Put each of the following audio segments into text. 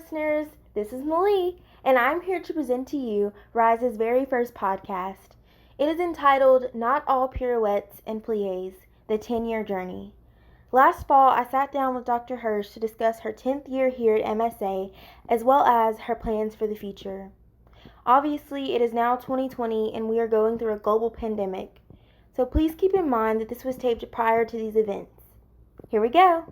listeners. This is Maleigh, and I'm here to present to you Rise's very first podcast. It is entitled Not All Pirouettes and Pliés, The 10-Year Journey. Last fall, I sat down with Dr. Hirsch to discuss her 10th year here at MSA, as well as her plans for the future. Obviously, it is now 2020, and we are going through a global pandemic. So please keep in mind that this was taped prior to these events. Here we go.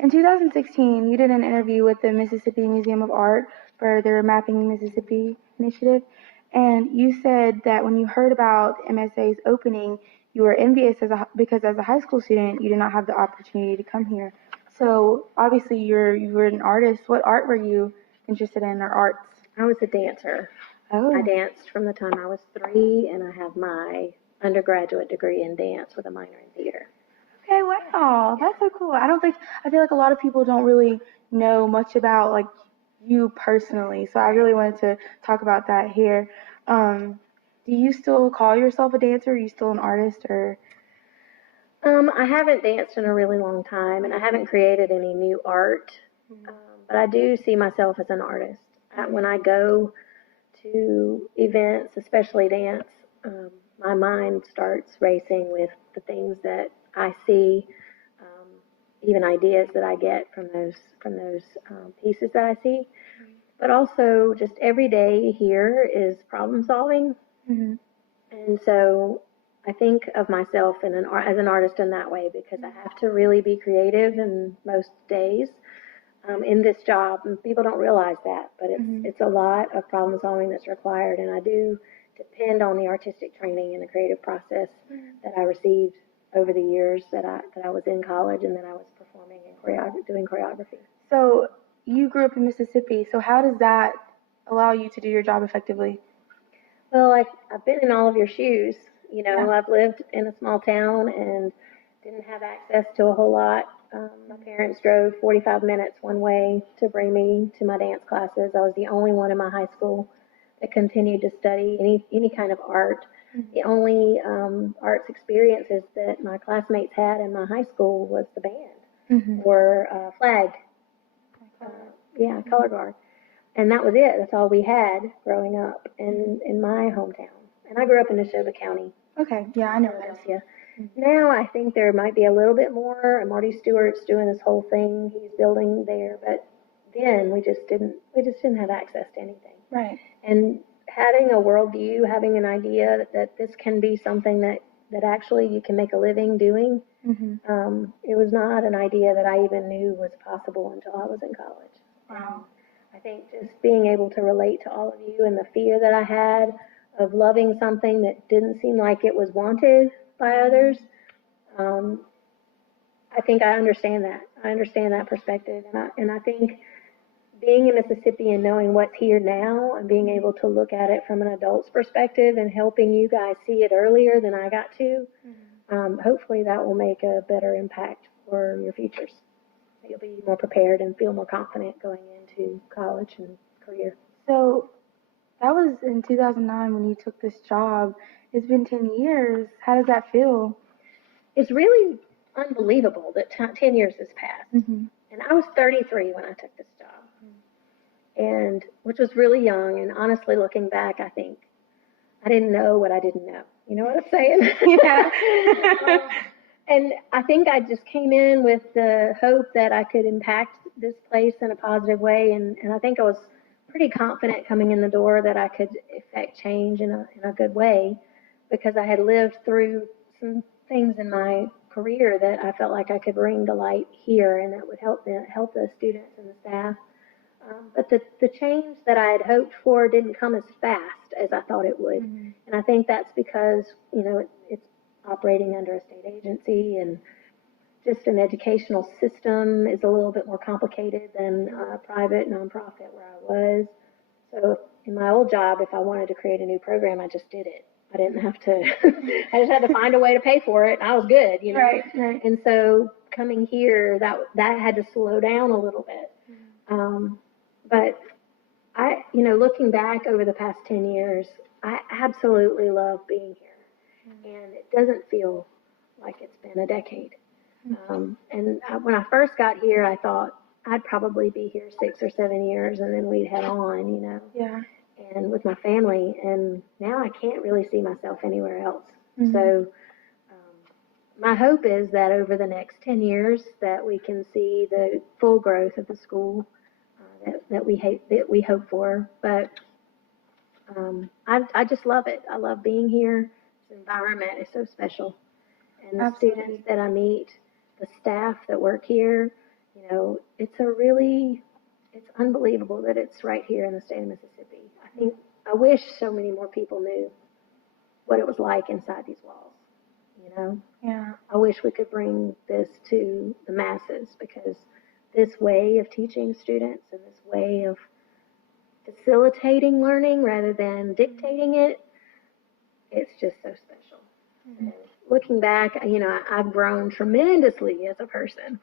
In 2016, you did an interview with the Mississippi Museum of Art for their Mapping Mississippi initiative, and you said that when you heard about MSA's opening, you were envious because as a high school student, you did not have the opportunity to come here. So obviously, you were an artist. What art were you interested in, or arts? I was a dancer. Oh. I danced from the time I was 3, and I have my undergraduate degree in dance with a minor in theater. Okay, wow, that's so cool. I feel like a lot of people don't really know much about like you personally, so I really wanted to talk about that here. Do you still call yourself a dancer? Are you still an artist, or? I haven't danced in a really long time, and I haven't created any new art, but I do see myself as an artist. When I go to events, especially dance, my mind starts racing with the things that I see, even ideas that I get from those pieces that I see. But also, just every day here is problem solving, and so I think of myself as an artist in that way, because I have to really be creative in most days in this job, and people don't realize that, but it's a lot of problem solving that's required, and I do depend on the artistic training and the creative process that I received over the years that I was in college and that I was performing and doing choreography. So you grew up in Mississippi, so how does that allow you to do your job effectively? Well, I've been in all of your shoes. You know, yeah. I've lived in a small town and didn't have access to a whole lot. My parents drove 45 minutes one way to bring me to my dance classes. I was the only one in my high school that continued to study any kind of art. The only arts experiences that my classmates had in my high school was the band or flag, color guard. And that was it. That's all we had growing up in my hometown. And I grew up in Neshoba County. Okay, yeah, I know that. Yeah. Now I think there might be a little bit more. And Marty Stewart's doing this whole thing. He's building there, but then we just didn't have access to anything. Right. And having a worldview, having an idea that this can be something that actually you can make a living doing, it was not an idea that I even knew was possible until I was in college. Wow. I think just being able to relate to all of you and the fear that I had of loving something that didn't seem like it was wanted by others, I think I understand that. I understand that perspective, and I think being in Mississippi and knowing what's here now and being able to look at it from an adult's perspective and helping you guys see it earlier than I got to, hopefully that will make a better impact for your futures. You'll be more prepared and feel more confident going into college and career. So that was in 2009 when you took this job. It's been 10 years. How does that feel? It's really unbelievable that 10 years has passed. And I was 33 when I took this job. And which was really young, and honestly looking back, I think I didn't know what I didn't know. You know what I'm saying? Yeah. And I think I just came in with the hope that I could impact this place in a positive way, and I think I was pretty confident coming in the door that I could effect change in a good way, because I had lived through some things in my career that I felt like I could bring to light here, and that would help the students and the staff. But the change that I had hoped for didn't come as fast as I thought it would. And I think that's because, it's operating under a state agency, and just an educational system is a little bit more complicated than a private nonprofit where I was. So in my old job, if I wanted to create a new program, I just did it. I didn't have to, I just had to find a way to pay for it, and I was good, Right. And so coming here, that had to slow down a little bit. But I, looking back over the past 10 years, I absolutely love being here. And it doesn't feel like it's been a decade. When I first got here, I thought I'd probably be here 6 or 7 years, and then we'd head on, Yeah. and with my family. And now I can't really see myself anywhere else. Mm-hmm. So my hope is that over the next 10 years that we can see the full growth of the school that we hope for. But I just love it. I love being here. This environment is so special. And the Absolutely. students that I meet, the staff that work here, it's unbelievable that it's right here in the state of Mississippi. I wish so many more people knew what it was like inside these walls. Yeah. I wish we could bring this to the masses, because this way of teaching students and this way of facilitating learning rather than dictating it, it's just so special. Mm-hmm. And looking back, I've grown tremendously as a person,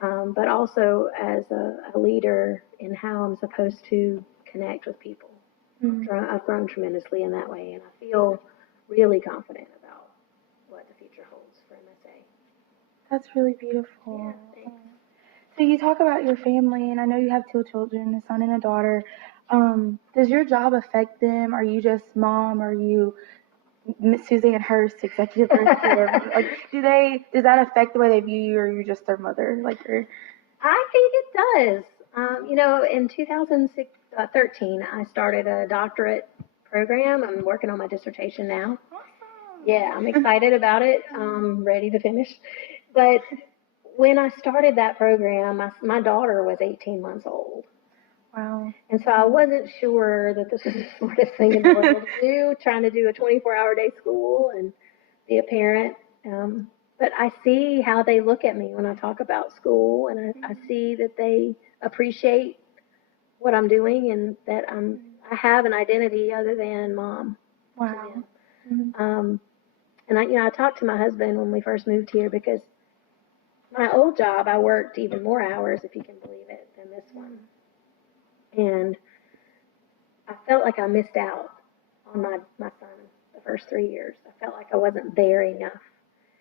but also as a leader in how I'm supposed to connect with people. Mm-hmm. I've grown tremendously in that way, and I feel really confident about what the future holds for MSA. That's really beautiful. Yeah, thanks. So you talk about your family, and I know you have 2 children, a son and a daughter. Does your job affect them? Are you just mom? Are you Suzanne Hirsch, executive director? Does that affect the way they view you, or you're just their mother? I think it does. In 2013, I started a doctorate program. I'm working on my dissertation now. Awesome. Yeah, I'm excited about it. I'm ready to finish. But when I started that program, my daughter was 18 months old. Wow. And so I wasn't sure that this was the smartest thing in the world to do, trying to do a 24-hour day school and be a parent. But I see how they look at me when I talk about school, and I see that they appreciate what I'm doing, and that I have an identity other than mom. Wow. Mm-hmm. And I talked to my husband when we first moved here, because my old job, I worked even more hours, if you can believe it, than this one. And I felt like I missed out on my son the first 3 years. I felt like I wasn't there enough.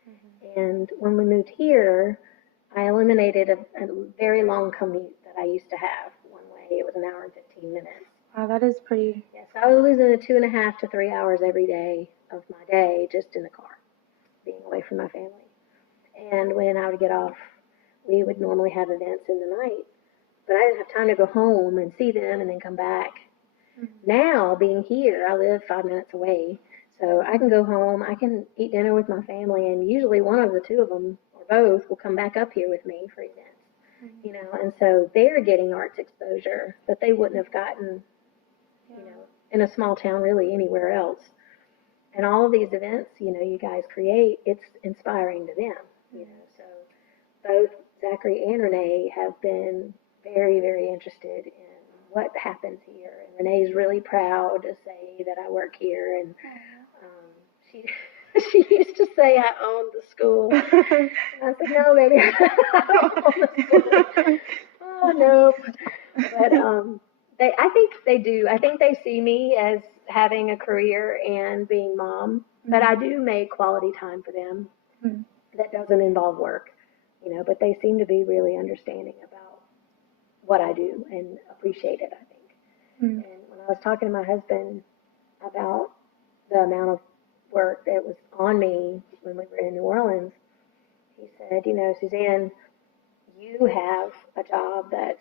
Mm-hmm. And when we moved here, I eliminated a very long commute that I used to have one way. It was an hour and 15 minutes. Wow, that is pretty. Yes, I was losing 2.5 to 3 hours every day of my day just in the car, being away from my family. And when I would get off, we would normally have events in the night, but I didn't have time to go home and see them and then come back. Mm-hmm. Now, being here, I live 5 minutes away, so I can go home, I can eat dinner with my family, and usually one of the 2 of them, or both, will come back up here with me for events. Mm-hmm. And so they're getting arts exposure that they wouldn't have gotten, in a small town, really anywhere else. And all of these events, you guys create, it's inspiring to them, So both Zachary and Renee have been very, very interested in what happens here. And Renee's really proud to say that I work here. And she used to say I owned the school. And I said, no, baby, I don't own the school. Oh, no. But I think they do. I think they see me as having a career and being mom. Mm-hmm. But I do make quality time for them. Mm-hmm. That doesn't involve work, but they seem to be really understanding about what I do and appreciate it, I think. Mm-hmm. And when I was talking to my husband about the amount of work that was on me when we were in New Orleans, he said, Suzanne, you have a job that's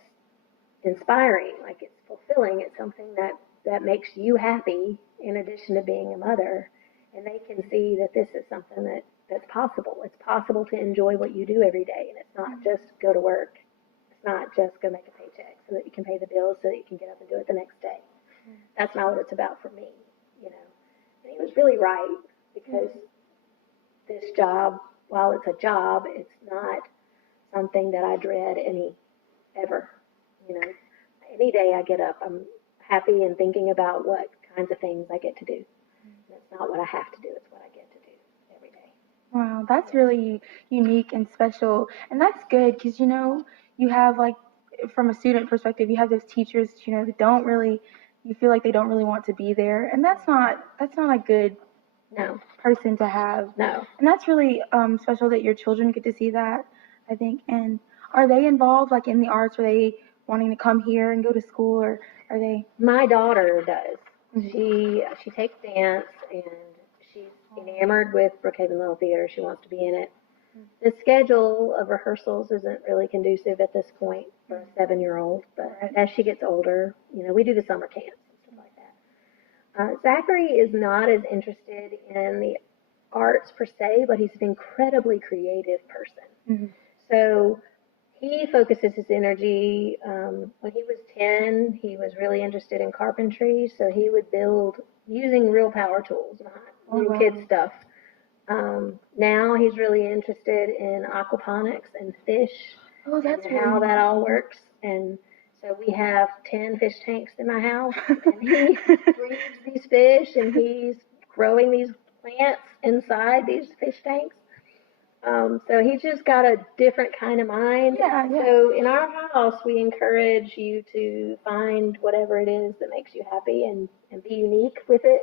inspiring, like it's fulfilling, it's something that makes you happy in addition to being a mother, and they can see that this is something that's possible. It's possible to enjoy what you do every day, and it's not just go to work. It's not just go make a paycheck so that you can pay the bills so that you can get up and do it the next day. That's not what it's about for me, And he was really right, because this job, while it's a job, it's not something that I dread ever. Any day I get up, I'm happy and thinking about what kinds of things I get to do. And it's not what I have to do, it's what I get to do every day. Wow, that's really unique and special. And that's good, because, you have, from a student perspective, you have those teachers, that don't really, you feel like they don't really want to be there. And that's not a good person to have. No. And that's really special that your children get to see that. I think. And are they involved, like, in the arts? Are they wanting to come here and go to school, or are they? My daughter does. She takes dance, and she's enamored with Brookhaven Little Theater. She wants to be in it. The schedule of rehearsals isn't really conducive at this point for a 7-year-old, but as she gets older, we do the summer camps and stuff like that. Zachary is not as interested in the arts per se, but he's an incredibly creative person. So he focuses his energy. When he was 10, he was really interested in carpentry, so he would build using real power tools, not little kid stuff. Now he's really interested in aquaponics and fish, and how that all works. And so we have 10 fish tanks in my house, and he breeds these fish, and he's growing these plants inside these fish tanks. So he's just got a different kind of mind. Yeah. So in our house, we encourage you to find whatever it is that makes you happy and be unique with it,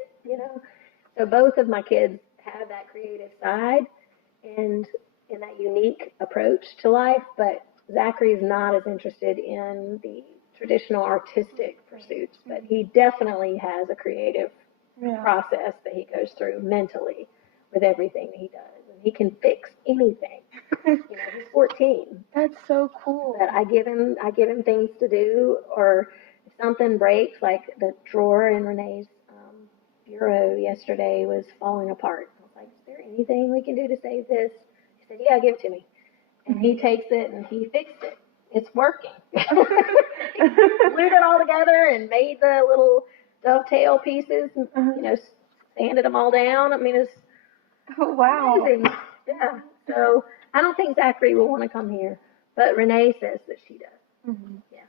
So both of my kids have that creative side and that unique approach to life, but Zachary is not as interested in the traditional artistic pursuits, but he definitely has a creative process that he goes through mentally with everything he does. He can fix anything. He's 14. That's so cool. But I give him things to do, or if something breaks, like the drawer in Renee's bureau yesterday was falling apart. I was like, is there anything we can do to save this? He said, yeah, give it to me. And he takes it and he fixed it. It's working. He glued it all together and made the little dovetail pieces and, sanded them all down. I mean, it's amazing. Yeah. So I don't think Zachary will want to come here, but Renee says that she does. Yeah.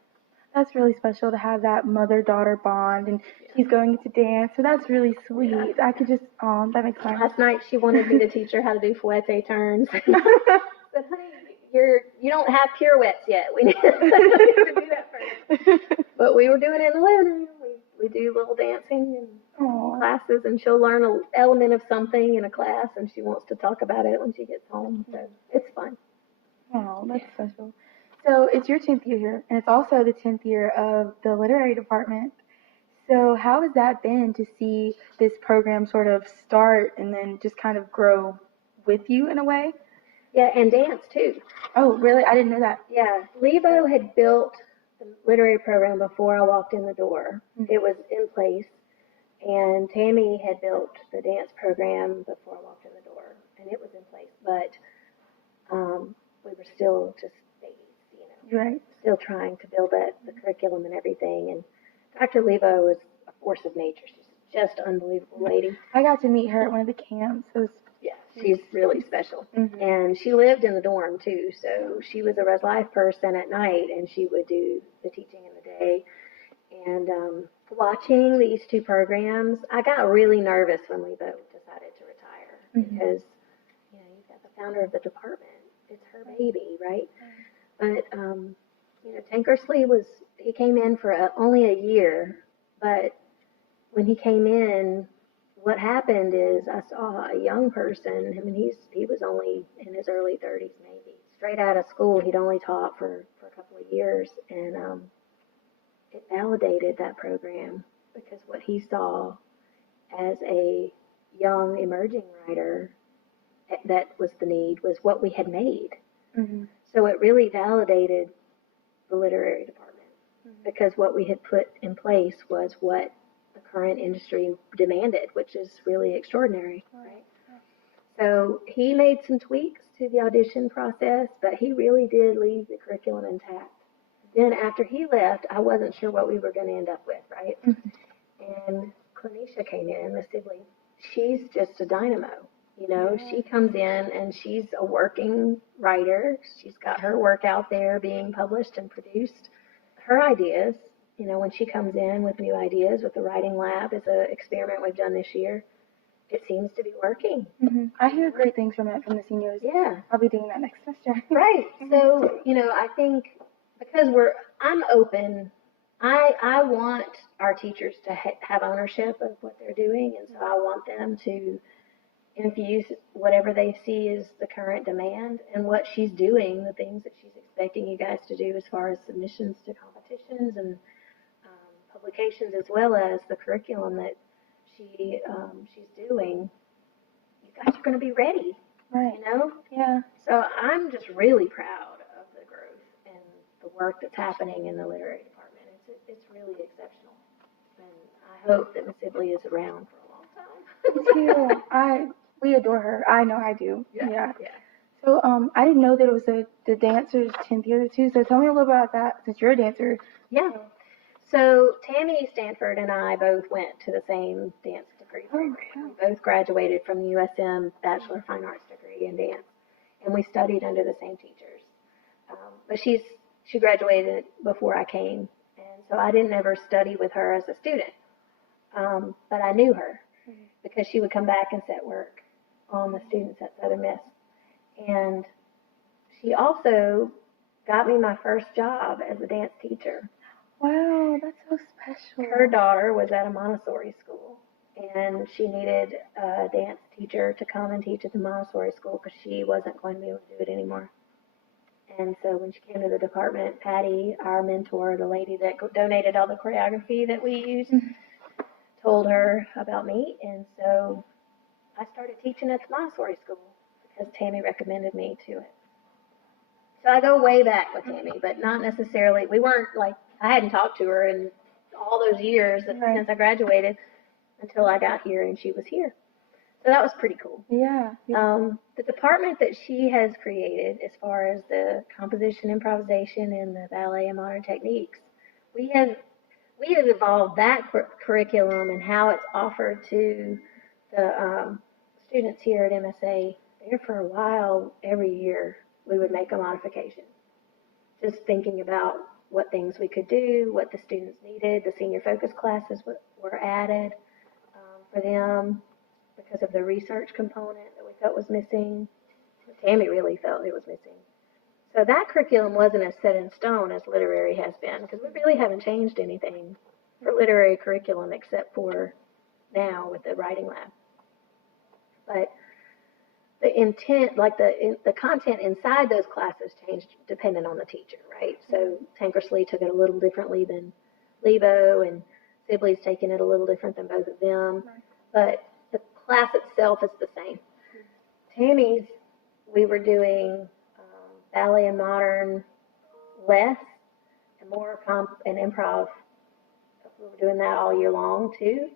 That's really special to have that mother-daughter bond, and she's going to dance, so that's really sweet. Yeah. I could just, that makes sense. Last night she wanted me to teach her how to do Pirouettés turns. I said, honey, you don't have pirouettes yet. We need to do that first. But we were doing it in the living room. We do little dancing and classes, and she'll learn an element of something in a class, and she wants to talk about it when she gets home. So it's fun. Oh, that's special. So it's your 10th year here, and it's also the 10th year of the literary department. So how has that been to see this program sort of start and then just kind of grow with you in a way? Yeah, and dance too. Oh, really? I didn't know that. Yeah, Levo had built the literary program before I walked in the door. It was in place, and Tammy had built the dance program before I walked in the door, and it was in place, but we were still just babies, Right. Still trying to build the curriculum and everything. And Dr. Levo is a force of nature. She's just an unbelievable lady. I got to meet her at one of the camps. Yeah, she's really special. And she lived in the dorm too, so she was a res life person at night, and she would do the teaching in the day. And watching these two programs, I got really nervous when Levo decided to retire because you've got the founder of the department. It's her baby, right? But Tankersley he came in for only a year, but when he came in, what happened is I saw a young person. I mean, he was only in his early 30s, maybe. Straight out of school, he'd only taught for a couple of years, and it validated that program because what he saw as a young emerging writer, that was the need, was what we had made. So it really validated the literary department because what we had put in place was what the current industry demanded, which is really extraordinary, right? So he made some tweaks to the audition process, but he really did leave the curriculum intact. Then after he left, I wasn't sure what we were going to end up with, right? And Clanisha came in, Miss Sibley. She's just a dynamo. She comes in and she's a working writer. She's got her work out there being published and produced. Her ideas, when she comes in with new ideas with the writing lab as an experiment we've done this year, it seems to be working. I hear great things from it, from the seniors. Yeah. I'll be doing that next semester. Right. So, I think because I'm open, I want our teachers to have ownership of what they're doing, and so I want them to infuse whatever they see as the current demand and what she's doing, the things that she's expecting you guys to do as far as submissions to competitions and publications, as well as the curriculum that she's doing. You guys are going to be ready, Right. you know? Yeah. So I'm just really proud of the growth and the work that's happening in the literary department. It's really exceptional, and I hope that Miss Sibley is around for a long time. Me too. We adore her. I know I do. Yeah. So I didn't know that it was the dancer's 10th year too. So tell me a little about that since you're a dancer. Yeah. So Tammy Stanford and I both went to the same dance degree program. We both graduated from the USM Bachelor of Fine Arts degree in dance, and we studied under the same teachers. But she graduated before I came, and so I didn't ever study with her as a student. But I knew her because she would come back and set work on the students at Southern Miss. And she also got me my first job as a dance teacher. Wow, that's so special. Her daughter was at a Montessori school, and she needed a dance teacher to come and teach at the Montessori school because she wasn't going to be able to do it anymore. And so when she came to the department, Patty, our mentor, the lady that donated all the choreography that we used, told her about me. And so I started teaching at the Montessori school because Tammy recommended me to it. So I go way back with Tammy, but not necessarily, we weren't like, I hadn't talked to her in all those years since I graduated until I got here and she was here. So that was pretty cool. Yeah. The department that she has created as far as the composition, improvisation, and the ballet and modern techniques, we have evolved that curriculum and how it's offered to the students here at MSA. There for a while, every year, we would make a modification. Just thinking about what things we could do, what the students needed. The senior focus classes were added for them because of the research component that we felt was missing. Tammy really felt it was missing. So that curriculum wasn't as set in stone as literary has been, because we really haven't changed anything for literary curriculum except for now with the writing lab. But the intent, like the content inside those classes changed depending on the teacher, right? So Tankersley took it a little differently than Lebo, and Sibley's taken it a little different than both of them. But the class itself is the same. Tammy's, we were doing ballet and modern less and more comp and improv. We were doing that all year long too.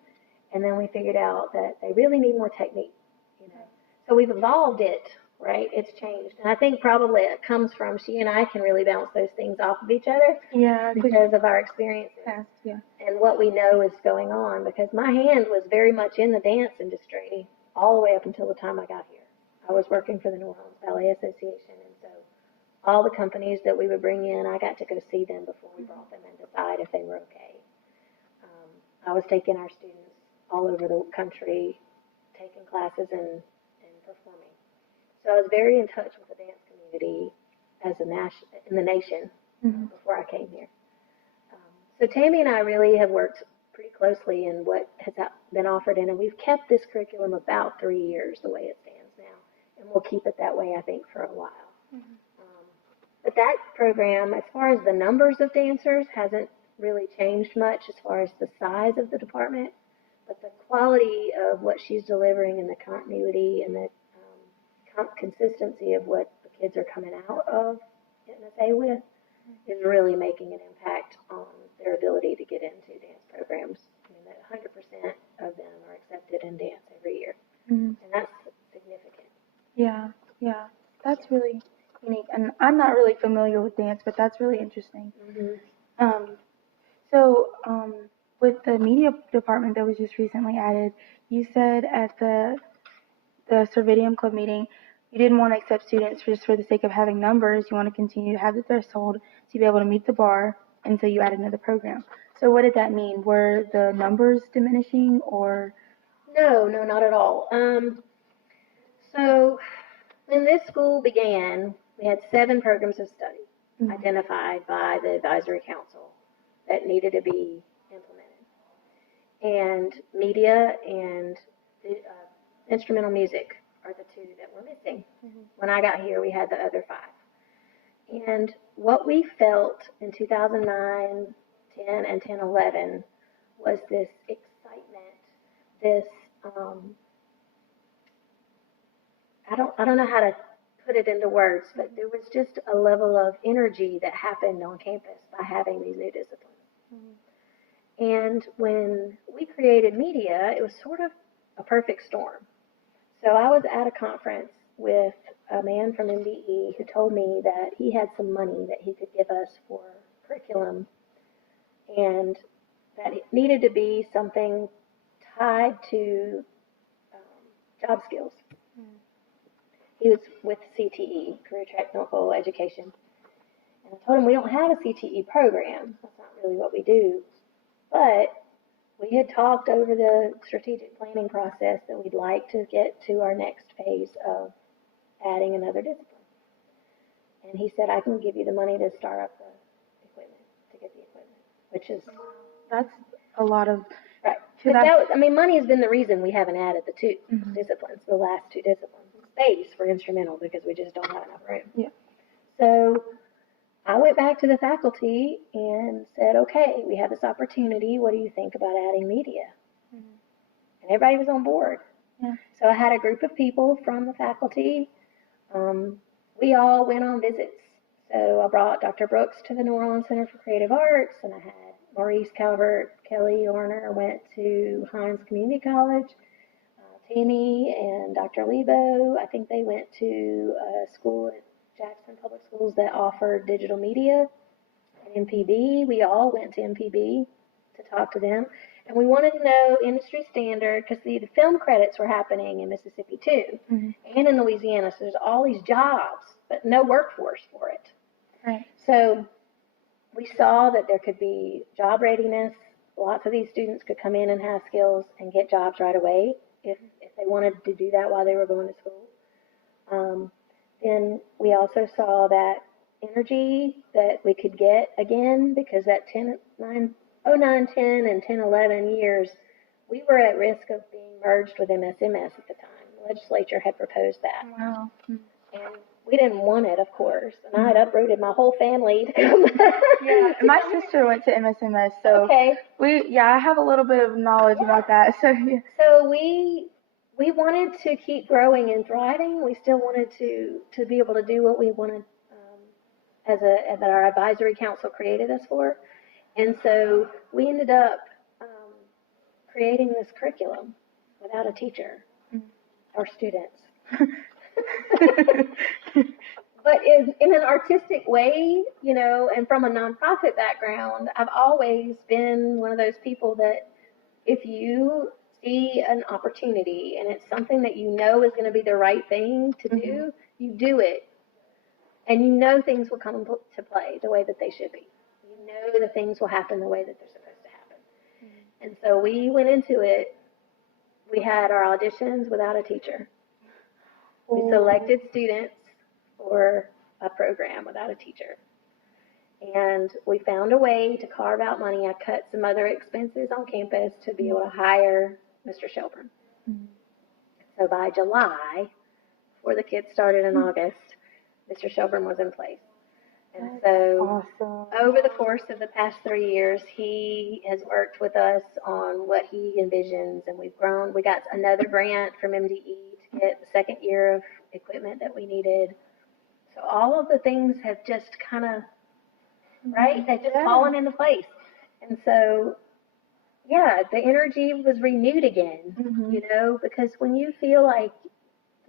And then we figured out that they really need more technique, you know. So we've evolved it, right? It's changed. And I think probably it comes from she and I can really bounce those things off of each other. Yeah. Because of our experiences. Yeah. And what we know is going on, because my hand was very much in the dance industry all the way up until the time I got here. I was working for the New Orleans Ballet Association, and so all the companies that we would bring in, I got to go see them before we brought them and decide if they were okay. I was taking our students all over the country, taking classes and performing. So I was very in touch with the dance community as in the nation before I came here. So Tammy and I really have worked pretty closely in what has been offered, and we've kept this curriculum about 3 years the way it stands now, and we'll keep it that way, I think, for a while. But that program, as far as the numbers of dancers, hasn't really changed much as far as the size of the department, but the quality of what she's delivering and the continuity and the consistency of what the kids are coming out of MSA with is really making an impact on their ability to get into dance programs. I mean, that 100% of them are accepted in dance every year, and that's significant. Yeah, that's really unique. And I'm not really familiar with dance, but that's really interesting. So with the media department that was just recently added, you said at the Cervidium Club meeting, you didn't want to accept students just for the sake of having numbers. You want to continue to have the threshold to be able to meet the bar, and so you added another program. So what did that mean? Were the numbers diminishing, or? No, not at all. So when this school began, we had 7 programs of study identified by the advisory council that needed to be implemented. And media and instrumental music are the two that were missing. When I got here, we had the other 5. And what we felt in 2009, 10, and 10, 11 was this excitement, this, I don't know how to put it into words, but there was just a level of energy that happened on campus by having these new disciplines. And when we created media, it was sort of a perfect storm. So I was at a conference with a man from MDE who told me that he had some money that he could give us for curriculum, and that it needed to be something tied to job skills. He was with CTE, Career Technical Education. And I told him we don't have a CTE program. That's not really what we do. But we had talked over the strategic planning process that we'd like to get to our next phase of adding another discipline. And he said, I can give you the money to start up the equipment, to get the equipment, which is... That's a lot of... Right. That was, money has been the reason we haven't added the 2 disciplines, the last 2 disciplines. Space for instrumental, because we just don't have enough room. Yeah. So I went back to the faculty and said, okay, we have this opportunity. What do you think about adding media? And everybody was on board. Yeah. So I had a group of people from the faculty. We all went on visits. So I brought Dr. Brooks to the New Orleans Center for Creative Arts, and I had Maurice Calvert, Kelly Orner went to Hines Community College. Tammy and Dr. Lebo, I think they went to a school at Jackson Public Schools that offered digital media. And MPB, we all went to MPB to talk to them. And we wanted to know industry standard, because the film credits were happening in Mississippi too, and in Louisiana. So there's all these jobs, but no workforce for it. Right. So we saw that there could be job readiness. Lots of these students could come in and have skills and get jobs right away if they wanted to do that while they were going to school. Then we also saw that energy that we could get again, because that 09, 10, and 10, 11 years, we were at risk of being merged with MSMS at the time. The legislature had proposed that. Wow. And we didn't want it, of course. And I had uprooted my whole family to come. Yeah, my sister went to MSMS, so okay. I have a little bit of knowledge about that. So yeah. So we wanted to keep growing and thriving. We still wanted to be able to do what we wanted that our advisory council created us for. And so we ended up creating this curriculum without a teacher or students. But in an artistic way, and from a nonprofit background, I've always been one of those people that if you see an opportunity and it's something that you know is going to be the right thing to do, you do it. And things will come to play the way that they should be. The things will happen the way that they're supposed to happen. And so we went into it. We had our auditions without a teacher. We selected students for a program without a teacher. And we found a way to carve out money. I cut some other expenses on campus to be able to hire Mr. Shelburne. So by July, before the kids started in August, Mr. Shelburne was in place. And so over the course of the past 3 years, he has worked with us on what he envisions, and we've grown. We got another grant from MDE to get the second year of equipment that we needed. So all of the things have just kind of, they've just fallen into place. And so, the energy was renewed again, because when you feel like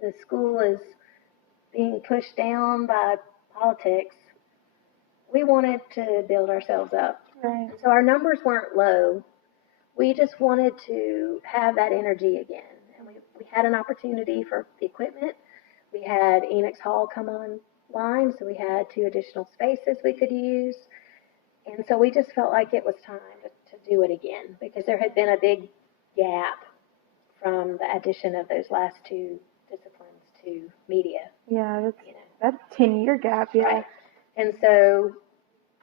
the school is being pushed down by politics, we wanted to build ourselves up. Right. So our numbers weren't low. We just wanted to have that energy again. And we had an opportunity for the equipment. We had Enoch's Hall come online, so we had 2 additional spaces we could use. And so we just felt like it was time to do it again, because there had been a big gap from the addition of those last 2 disciplines to media. Yeah, that's a 10-year gap, yeah. Right. And so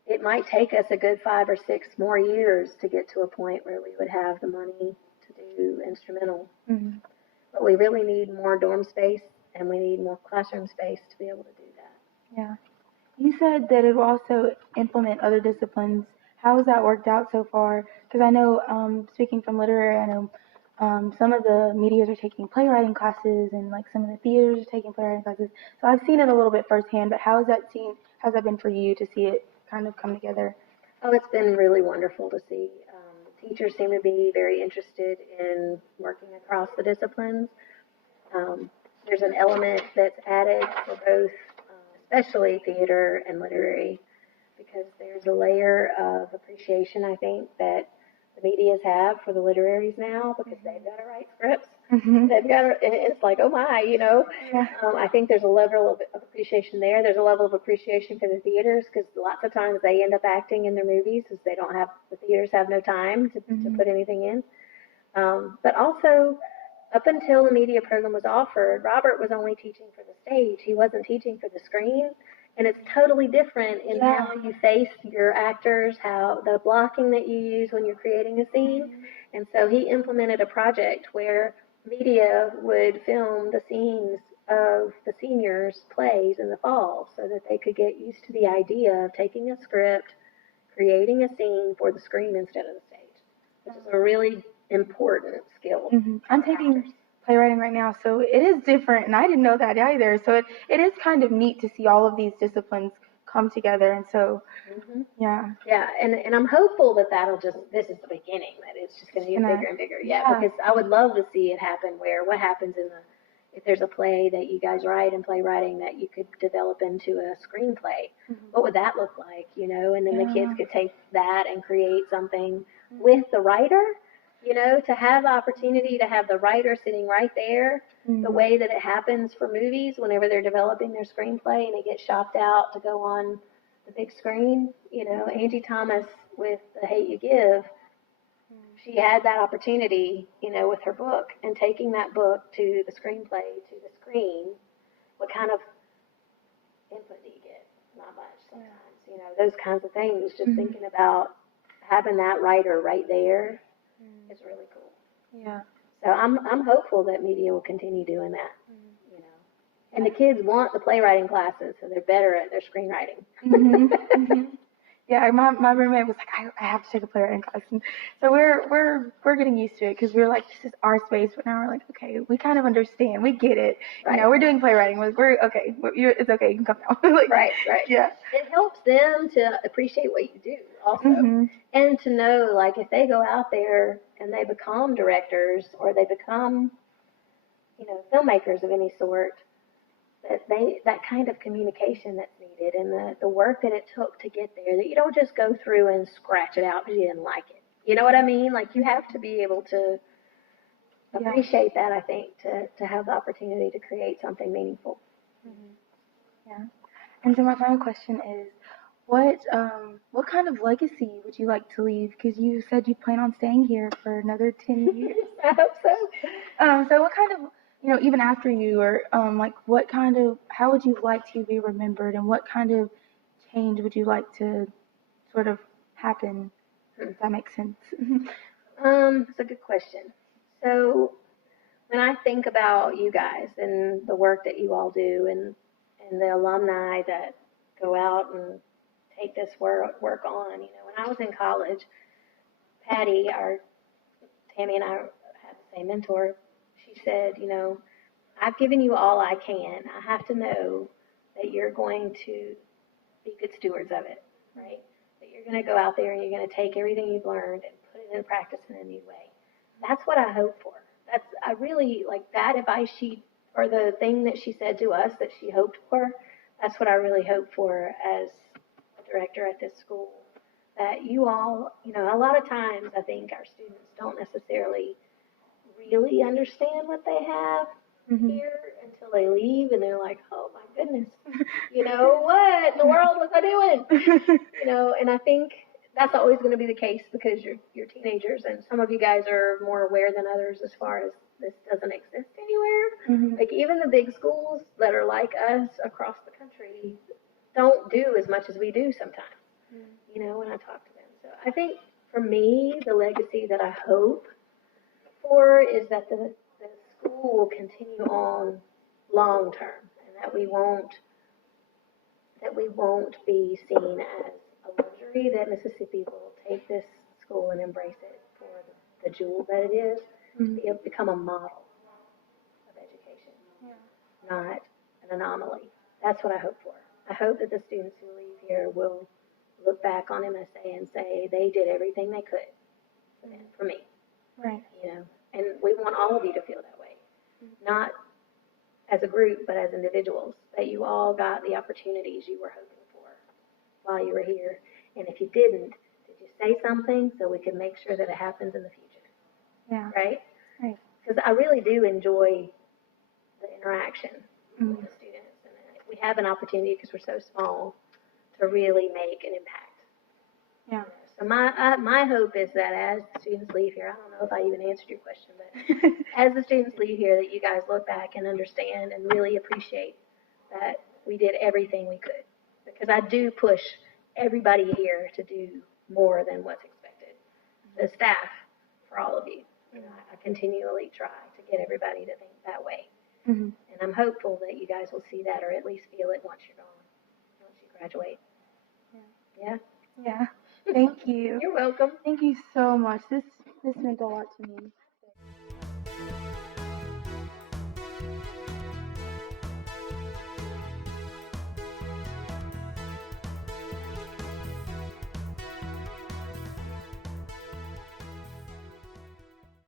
it might take us a good 5 or 6 more years to get to a point where we would have the money to do instrumental. But we really need more dorm space, and we need more classroom space to be able to do that. Yeah. You said that it will also implement other disciplines. How has that worked out so far? Because I know, speaking from literary, I know some of the medias are taking playwriting classes, and like some of the theaters are taking playwriting classes. So I've seen it a little bit firsthand. But how has that seen? How's that been for you to see it kind of come together? Oh, it's been really wonderful to see. Teachers seem to be very interested in working across the disciplines. There's an element that's added for both, especially theater and literary, because there's a layer of appreciation, I think, that the medias have for the literaries now, because they've got to write scripts. Mm-hmm. They've got to, and it's like, oh my, Yeah. I think there's a level of appreciation there. There's a level of appreciation for the theaters, because lots of times they end up acting in their movies because the theaters have no time to put anything in. But also, up until the media program was offered, Robert was only teaching for the stage. He wasn't teaching for the screen. And it's totally different in how you face your actors, how the blocking that you use when you're creating a scene. And so he implemented a project where media would film the scenes of the seniors' plays in the fall so that they could get used to the idea of taking a script, creating a scene for the screen instead of the stage, which is a really important skill. Mm-hmm. I'm taking playwriting right now, so it is different, and I didn't know that either. So it is kind of neat to see all of these disciplines come together, and so yeah. Yeah, and I'm hopeful that this is the beginning, that it's just going to get bigger and bigger. Yeah, because I would love to see it happen where what happens if there's a play that you guys write in playwriting that you could develop into a screenplay, what would that look like, and then the kids could take that and create something with the writer, to have the opportunity to have the writer sitting right there, the way that it happens for movies whenever they're developing their screenplay and it gets shopped out to go on the big screen. Angie Thomas with The Hate You Give, she had that opportunity, with her book, and taking that book to the screenplay, to the screen. What kind of input do you get? Not much sometimes, those kinds of things. Just thinking about having that writer right there is really cool. Yeah. So I'm hopeful that media will continue doing that. And the kids want the playwriting classes, so they're better at their screenwriting. Yeah, my roommate was like, I have to take a playwriting class, and so we're getting used to it because we're like, this is our space, but now we're like, okay, we kind of understand, we get it. Right. We're doing playwriting, we're okay, it's okay, you can come now. Like, right. Yeah. It helps them to appreciate what you do also, and to know, like, if they go out there and they become directors or they become, filmmakers of any sort, that kind of communication that's needed, and the work that it took to get there, that you don't just go through and scratch it out because you didn't like it. You know what I mean? Like, you have to be able to appreciate that, I think, to have the opportunity to create something meaningful. Yeah. And so my final question is, what kind of legacy would you like to leave? Because you said you plan on staying here for another 10 years. I hope so. So what kind of, even after you, or how would you like to be remembered, and what kind of change would you like to sort of happen, if that makes sense? It's a good question. So when I think about you guys and the work that you all do, and the alumni that go out and take this work on, when I was in college, Tammy and I had the same mentor. She said, I've given you all I can. I have to know that you're going to be good stewards of it, right? That you're going to go out there and you're going to take everything you've learned and put it into practice in a new way. That's what I hope for. I really like that advice or the thing that she said to us that she hoped for. That's what I really hope for as a director at this school. That you all, a lot of times I think our students don't necessarily really understand what they have here until they leave, and they're like, oh my goodness, what in the world was I doing? And I think that's always going to be the case because you're teenagers, and some of you guys are more aware than others as far as this doesn't exist anywhere. Like, even the big schools that are like us across the country don't do as much as we do sometimes, when I talk to them. So I think for me, the legacy that I hope for is that the school school will continue on long term, and that we won't be seen as a luxury, that Mississippi will take this school and embrace it for the jewel that it is, become a model of education, not an anomaly. That's what I hope for. I hope that the students who leave here will look back on MSA and say they did everything they could for me. Right. And we want all of you to feel that way, not as a group, but as individuals, that you all got the opportunities you were hoping for while you were here. And if you didn't, did you say something so we can make sure that it happens in the future? Yeah. Right? Right. Because I really do enjoy the interaction with the students. And we have an opportunity, because we're so small, to really make an impact. Yeah. So my hope is that as the students leave here, I don't know if I even answered your question, but as the students leave here, that you guys look back and understand and really appreciate that we did everything we could. Because I do push everybody here to do more than what's expected. The staff, for all of you. I continually try to get everybody to think that way. And I'm hopeful that you guys will see that, or at least feel it once you're gone, once you graduate. Yeah? Yeah. Thank you. You're welcome. Thank you so much. This meant a lot to me.